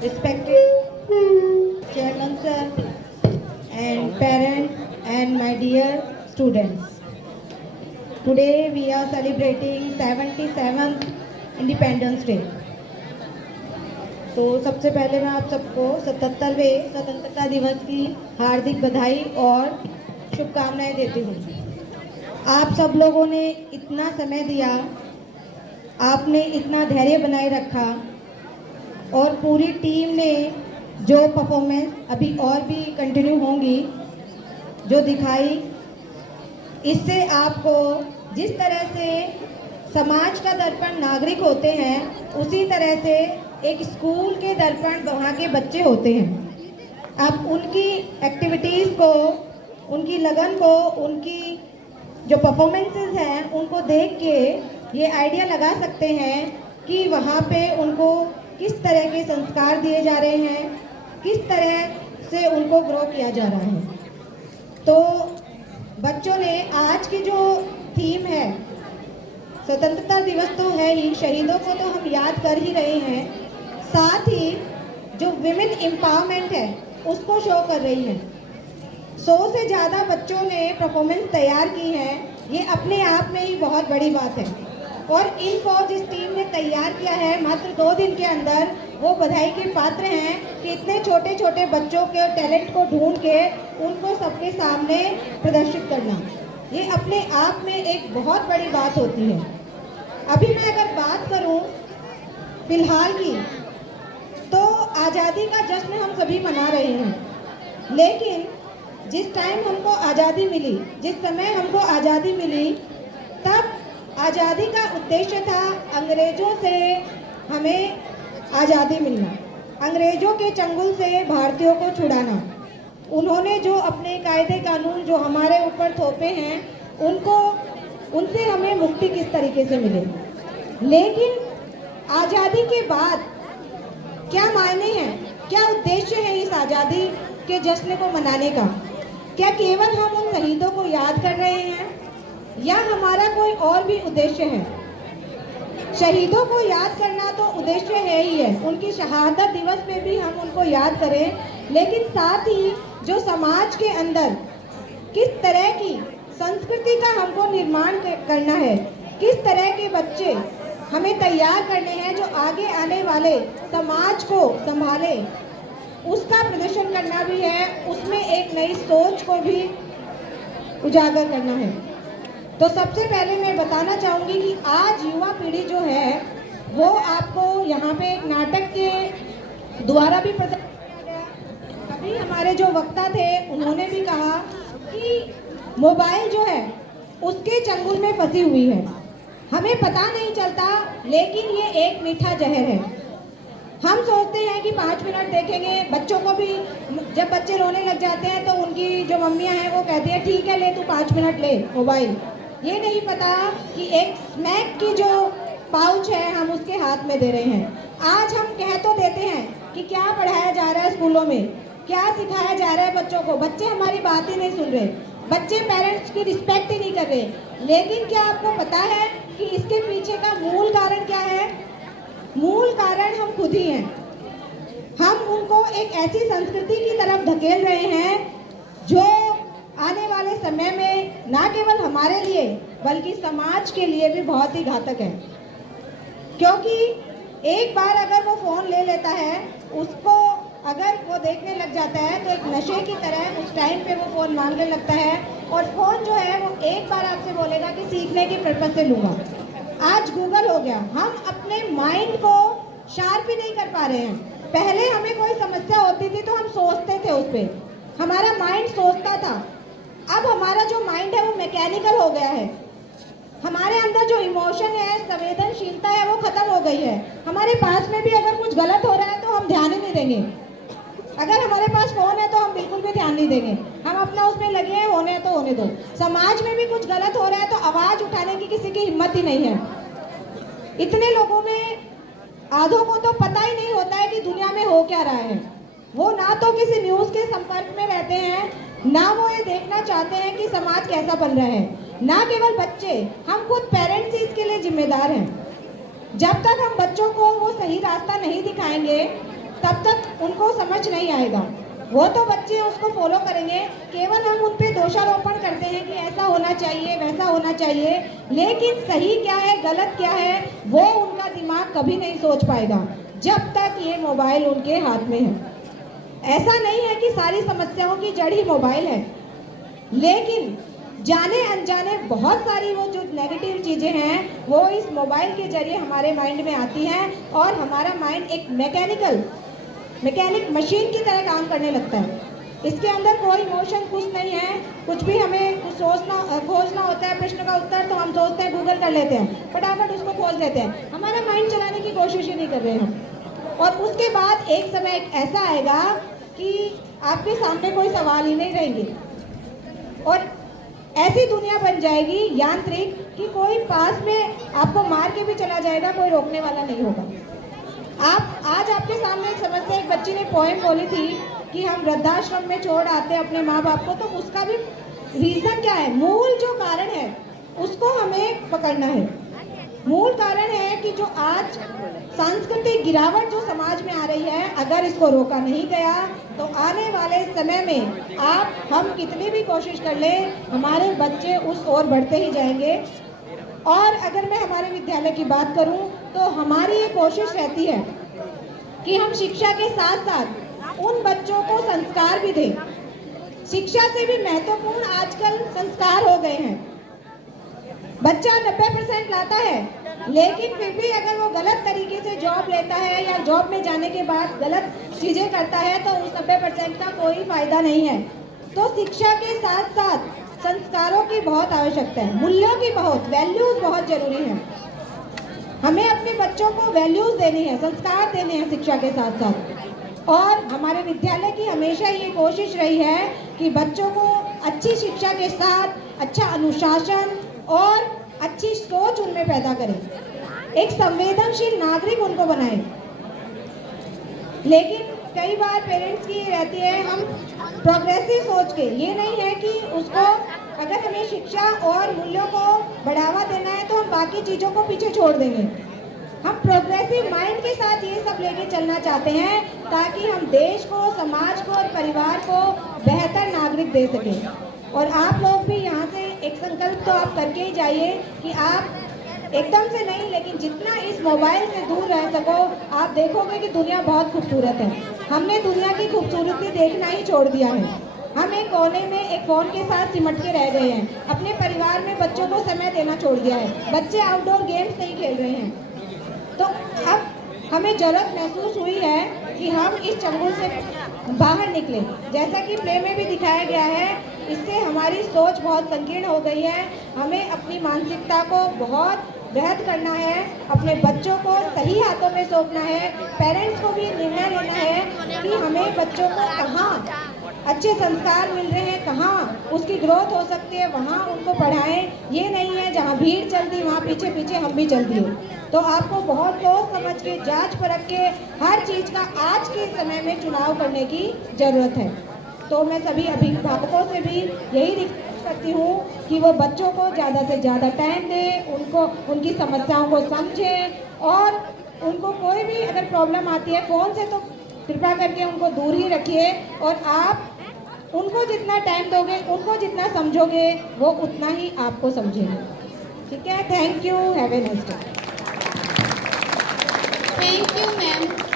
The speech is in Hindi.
respected chairman sir and parents and my dear students. Today we are celebrating 77th Independence Day. तो सबसे पहले मैं आप सबको 77वें स्वतंत्रता दिवस की हार्दिक बधाई और शुभकामनाएं देती हूँ। आप सब लोगों ने इतना समय दिया, आपने इतना धैर्य बनाए रखा और पूरी टीम ने जो परफॉर्मेंस अभी और भी कंटिन्यू होंगी जो दिखाई, इससे आपको जिस तरह से समाज का दर्पण नागरिक होते हैं उसी तरह से एक स्कूल के दर्पण वहाँ के बच्चे होते हैं। आप उनकी एक्टिविटीज़ को, उनकी लगन को, उनकी जो परफॉर्मेंसेस हैं उनको देख के ये आइडिया लगा सकते हैं कि वहाँ पे उनको किस तरह के संस्कार दिए जा रहे हैं, किस तरह से उनको ग्रो किया जा रहा है। तो बच्चों ने आज की जो थीम है, स्वतंत्रता दिवस तो है ही, शहीदों को तो हम याद कर ही रहे हैं, साथ ही जो विमेन एम्पावरमेंट है उसको शो कर रही है। 100 से ज़्यादा बच्चों ने परफॉर्मेंस तैयार की है, ये अपने आप में ही बहुत बड़ी बात है। और इनको जिस टीम ने तैयार किया है मात्र 2 दिन के अंदर, वो बधाई के पात्र हैं कि इतने छोटे छोटे बच्चों के टैलेंट को ढूंढ के उनको सबके सामने प्रदर्शित करना, ये अपने आप में एक बहुत बड़ी बात होती है। अभी मैं अगर बात करूं फिलहाल की, तो आज़ादी का जश्न हम सभी मना रहे हैं, लेकिन जिस टाइम हमको आज़ादी मिली, जिस समय हमको आज़ादी मिली, तब आज़ादी का उद्देश्य था अंग्रेज़ों से हमें आज़ादी मिलना, अंग्रेज़ों के चंगुल से भारतीयों को छुड़ाना। उन्होंने जो अपने कायदे कानून जो हमारे ऊपर थोपे हैं, उनसे हमें मुक्ति किस तरीके से मिले। लेकिन आज़ादी के बाद क्या मायने हैं, क्या उद्देश्य है इस आज़ादी के जश्न को मनाने का? क्या केवल हम उन शहीदों को याद कर रहे हैं या हमारा कोई और भी उद्देश्य है? शहीदों को याद करना तो उद्देश्य है ही है, उनकी शहादत दिवस पे भी हम उनको याद करें, लेकिन साथ ही जो समाज के अंदर किस तरह की संस्कृति का हमको निर्माण करना है, किस तरह के बच्चे हमें तैयार करने हैं जो आगे आने वाले समाज को संभाले, उसका प्रदर्शन करना भी है, उसमें एक नई सोच को भी उजागर करना है। तो सबसे पहले मैं बताना चाहूँगी कि आज युवा पीढ़ी जो है वो आपको यहाँ पे एक नाटक के द्वारा भी प्रदर्शित किया गया। अभी हमारे जो वक्ता थे उन्होंने भी कहा कि मोबाइल जो है उसके चंगुल में फंसी हुई है, हमें पता नहीं चलता, लेकिन ये एक मीठा जहर है। हम सोचते हैं कि 5 मिनट देखेंगे, बच्चों को भी जब बच्चे रोने लग जाते हैं तो उनकी जो मम्मियां हैं वो कहती हैं ठीक है ले तू 5 मिनट ले मोबाइल। ये नहीं पता कि एक स्नैक की जो पाउच है हम उसके हाथ में दे रहे हैं। आज हम कह तो देते हैं कि क्या पढ़ाया जा रहा है स्कूलों में, क्या सिखाया जा रहा है बच्चों को, बच्चे हमारी बात ही नहीं सुन रहे, बच्चे पेरेंट्स की रिस्पेक्ट ही नहीं कर रहे। लेकिन क्या आपको पता है कि इसके पीछे का मूल कारण क्या है? मूल कारण हम खुद ही हैं। हम उनको एक ऐसी संस्कृति की तरफ धकेल रहे हैं जो आने वाले समय में ना केवल हमारे लिए बल्कि समाज के लिए भी बहुत ही घातक है। क्योंकि एक बार अगर वो फ़ोन ले लेता है, उसको अगर वो देखने लग जाता है तो एक नशे की तरह उस टाइम पे वो फ़ोन मांगने लगता है, और फ़ोन जो है वो एक बार आपसे बोलेगा कि सीखने के पर्पज़ से लूँगा। आज गूगल हो गया, हम अपने माइंड को शार्प ही नहीं कर पा रहे हैं। पहले हमें कोई समस्या होती थी तो हम सोचते थे, उस पर हमारा माइंड सोचता था। अब हमारा जो माइंड है वो मैकेनिकल हो गया है, हमारे अंदर जो इमोशन है, संवेदनशीलता है, वो खत्म हो गई है। हमारे पास में भी अगर कुछ गलत हो रहा है तो हम ध्यान ही नहीं देंगे। अगर हमारे पास फ़ोन है तो हम बिल्कुल भी ध्यान नहीं देंगे, हम अपना उसमें लगे हैं, होने तो होने दो। समाज में भी कुछ गलत हो रहा है तो आवाज़ उठाने की किसी की हिम्मत ही नहीं है। इतने लोगों में आधों को तो पता ही नहीं होता है कि दुनिया में हो क्या रहा है। वो ना तो किसी न्यूज़ के संपर्क में रहते हैं, ना वो ये देखना चाहते हैं कि समाज कैसा बन रहा है। ना केवल बच्चे, हम खुद पेरेंट्स ही इसके लिए जिम्मेदार हैं। जब तक हम बच्चों को वो सही रास्ता नहीं दिखाएंगे तब तक उनको समझ नहीं आएगा। वो तो बच्चे उसको फॉलो करेंगे, केवल हम उन पे दोषारोपण करते हैं कि ऐसा होना चाहिए, वैसा होना चाहिए, लेकिन सही क्या है, गलत क्या है, वो उनका दिमाग कभी नहीं सोच पाएगा जब तक ये मोबाइल उनके हाथ में है। ऐसा नहीं है कि सारी समस्याओं की जड़ ही मोबाइल है, लेकिन जाने अनजाने बहुत सारी वो जो नेगेटिव चीज़ें हैं वो इस मोबाइल के जरिए हमारे माइंड में आती हैं और हमारा माइंड एक मैकेनिक मशीन की तरह काम करने लगता है। इसके अंदर कोई इमोशन कुछ नहीं है। कुछ भी हमें कुछ खोजना होता है प्रश्न का उत्तर, तो हम सोचते हैं गूगल कर लेते हैं, फटाफट उसको खोज लेते हैं, हमारा माइंड चलाने की कोशिश ही नहीं कर रहे हम। और उसके बाद एक समय एक ऐसा आएगा कि आपके सामने कोई सवाल ही नहीं रहेंगे और ऐसी दुनिया बन जाएगी यांत्रिक कि कोई पास में आपको मार के भी चला जाएगा, कोई रोकने वाला नहीं होगा। आज आपके सामने एक समस्या, एक बच्ची ने पोएम बोली थी कि हम वृद्धाश्रम में छोड़ आते हैं अपने माँ बाप को, तो उसका भी रीज़न क्या है, मूल जो कारण है उसको हमें पकड़ना है। मूल कारण है कि जो आज सांस्कृतिक गिरावट जो समाज में आ रही है, अगर इसको रोका नहीं गया तो आने वाले समय में हम कितनी भी कोशिश कर लें, हमारे बच्चे उस ओर बढ़ते ही जाएंगे। और अगर मैं हमारे विद्यालय की बात करूं तो हमारी ये कोशिश रहती है कि हम शिक्षा के साथ साथ उन बच्चों को संस्कार भी दें। शिक्षा से भी महत्वपूर्ण आजकल संस्कार हो गए हैं। बच्चा 90% लाता है, लेकिन फिर भी अगर वो गलत तरीके से जॉब लेता है या जॉब में जाने के बाद गलत चीज़ें करता है तो उस 90% का कोई फायदा नहीं है। तो शिक्षा के साथ साथ संस्कारों की बहुत आवश्यकता है, मूल्यों की वैल्यूज बहुत जरूरी है। हमें अपने बच्चों को वैल्यूज देनी है, संस्कार देने हैं शिक्षा के साथ साथ। और हमारे विद्यालय की हमेशा ये कोशिश रही है कि बच्चों को अच्छी शिक्षा के साथ अच्छा अनुशासन और अच्छी सोच उनमें पैदा करें, एक संवेदनशील नागरिक उनको बनाएं। लेकिन कई बार पेरेंट्स की रहती है, हम प्रोग्रेसिव सोच के, ये नहीं है कि उसको अगर हमें शिक्षा और मूल्यों को बढ़ावा देना है तो हम बाकी चीज़ों को पीछे छोड़ देंगे। हम प्रोग्रेसिव माइंड के साथ ये सब लेके चलना चाहते हैं ताकि हम देश को, समाज को और परिवार को बेहतर नागरिक दे सकें। और आप लोग भी यहाँ से एक संकल्प तो आप करके ही जाइए कि आप एकदम से नहीं, लेकिन जितना इस मोबाइल से दूर रह सको। आप देखोगे कि दुनिया बहुत खूबसूरत है। हमने दुनिया की खूबसूरती देखना ही छोड़ दिया है। हम एक कोने में एक फ़ोन के साथ सिमट के रह गए हैं। अपने परिवार में बच्चों को समय देना छोड़ दिया है। बच्चे आउटडोर गेम्स नहीं खेल रहे हैं। तो अब हमें ज़रूरत महसूस हुई है कि हम इस चंगुल से बाहर निकलें। जैसा कि प्ले में भी दिखाया गया है, इससे हमारी सोच बहुत संकीर्ण हो गई है। हमें अपनी मानसिकता को बहुत वृहद करना है, अपने बच्चों को सही हाथों में सौंपना है। पेरेंट्स को भी निर्णय लेना है कि हमें बच्चों को कहाँ अच्छे संस्कार मिल रहे हैं, कहाँ उसकी ग्रोथ हो सकती है, वहाँ उनको पढ़ाएं। ये नहीं है जहाँ भीड़ चलती वहाँ पीछे पीछे हम भी चल दिए। तो आपको बहुत सोच समझ के, जांच परख के हर चीज़ का आज के समय में चुनाव करने की ज़रूरत है। तो मैं सभी अभिभावकों से भी यही रिक्वेस्ट करती हूँ कि वो बच्चों को ज़्यादा से ज़्यादा टाइम दें, उनको उनकी समस्याओं को समझें और उनको कोई भी अगर प्रॉब्लम आती है फ़ोन से तो कृपया करके उनको दूर ही रखिए। और आप उनको जितना टाइम दोगे, उनको जितना समझोगे, वो उतना ही आपको समझेंगे। ठीक है, thank you, have a nice day. Thank you ma'am.